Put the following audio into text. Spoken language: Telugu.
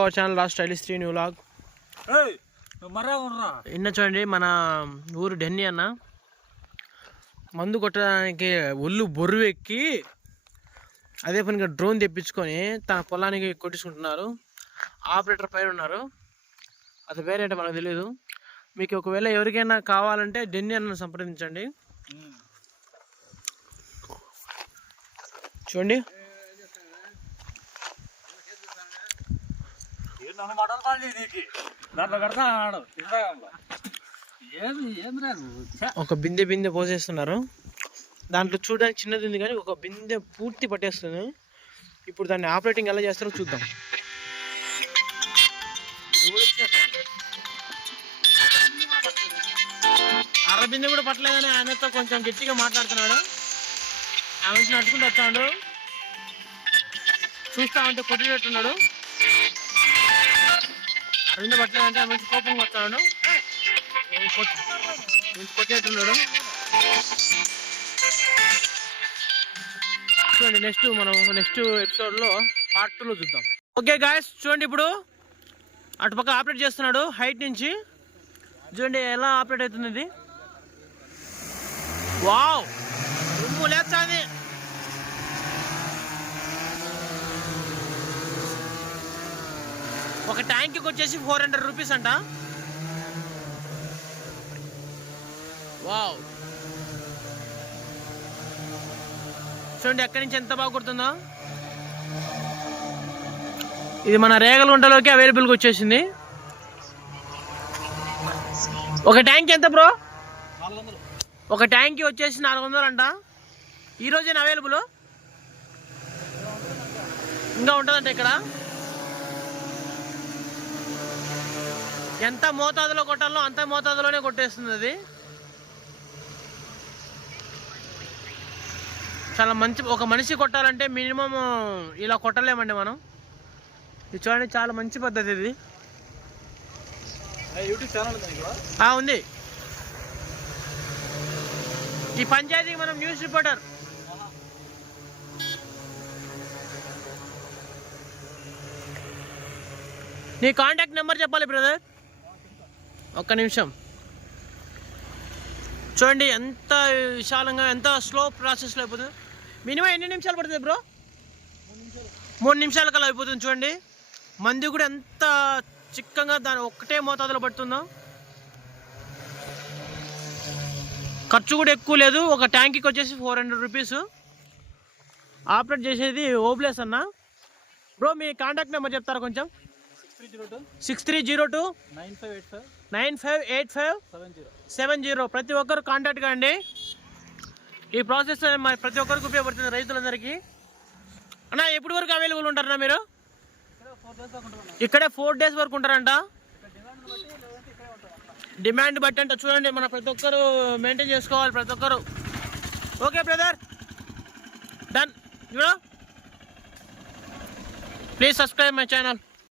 Our channel stylish 3 new vlog. నిన్న చూడండి మన ఊరు డెన్ని అన్న మందు కొట్టడానికి ఒళ్ళు బొర్రు ఎక్కి అదే పనిగా డ్రోన్ తెప్పించుకొని తన పొలానికి కొట్టించుకుంటున్నారు. ఆపరేటర్ పైన ఉన్నారు, అది పేరేంటో మనకు తెలియదు. మీకు ఒకవేళ ఎవరికైనా కావాలంటే డెన్ని అన్న సంప్రదించండి. చూడండి ఒక బిందె బిందె పోసేస్తున్నారు. దాంట్లో చూడడానికి చిన్నది ఉంది కానీ ఒక బిందె పూర్తి పట్టేస్తుంది. ఇప్పుడు దాన్ని ఆపరేటింగ్ ఎలా చేస్తారో చూద్దాం. అర బిందె కూడా పట్టలేదని ఆయనతో కొంచెం గట్టిగా మాట్లాడుతున్నాడు. ఆమె నడుచుకుంటూ వస్తాడు, చూస్తా ఉంటే కొట్టేటట్టున్నాడు. అరవింద పట్టలేదంటే ఆమె కోపంగా వస్తాడు, కొట్టేట్టున్నాడు. చూడండి నెక్స్ట్ ఎపిసోడ్లో పార్ట్ 2లో చూద్దాం. ఓకే గాయస్, చూడండి ఇప్పుడు అటుపక్క ఆపరేట్ చేస్తున్నాడు హైట్ నుంచి. చూడండి ఎలా ఆపరేట్ అవుతుంది ఇది. వావ్, దుమ్ము లేచాది. ఒక ట్యాంక్కి వచ్చేసి 400 రూపీస్ అంట. వావ్, చూడండి ఎక్కడి నుంచి ఎంత బాగా కొడుతుందో. ఇది మన రేగలగుంటలోకి అవైలబుల్గా వచ్చేసింది. ఒక ట్యాంక్ ఎంత బ్రో? ఒక ట్యాంక్కి వచ్చేసి 400 అంట. ఈరోజేనా అవైలబుల్? ఇంకా ఉంటుందంట ఇక్కడ. ఎంత మోతాదులో కొట్టాలో అంత మోతాదులోనే కొట్టేస్తుంది అది. చాలా మంచి, ఒక మనిషి కొట్టాలంటే మినిమం ఇలా కొట్టలేమండి మనం. ఇది చూడండి చాలా మంచి పద్ధతి ఇది. యూట్యూబ్ ఛానల్ ఉంది. ఈ పంచాయతీకి మనం న్యూస్ రిపోర్టర్. నీ కాంటాక్ట్ నెంబర్ చెప్పాలి బ్రదర్. ఒక్క నిమిషం. చూడండి ఎంత విశాలంగా, ఎంత స్లో ప్రాసెస్లో అయిపోతుంది. మినిమం ఎన్ని నిమిషాలు పడుతుంది బ్రో? 3 నిమిషాల కల్లా అయిపోతుంది. చూడండి మంది కూడా ఎంత చిక్కగా దాని ఒక్కటే మోతాదులో పడుతుందో. ఖర్చు కూడా ఎక్కువ లేదు. ఒక ట్యాంక్కి వచ్చేసి 400 రూపీస్. ఆపరేట్ చేసేది ఓబ్లేస్ అన్న. బ్రో మీ కాంటాక్ట్ నెంబర్ చెప్తారా కొంచెం? 6302 9585 ప్రతి ఒక్కరు కాంటాక్ట్ కాండి. ఈ ప్రాసెస్ ప్రతి ఒక్కరికి ఉపయోగపడుతుంది, రైతులందరికీ. అన్న ఎప్పటి వరకు అవైలబుల్ ఉంటారన్నా మీరు? ఇక్కడే 4 days వరకు ఉంటారంట. డిమాండ్ బట్టి అంటే చూడండి మన ప్రతి ఒక్కరు మెయింటైన్ చేసుకోవాలి, ప్రతి ఒక్కరు. Okay brother, done. Please subscribe my channel.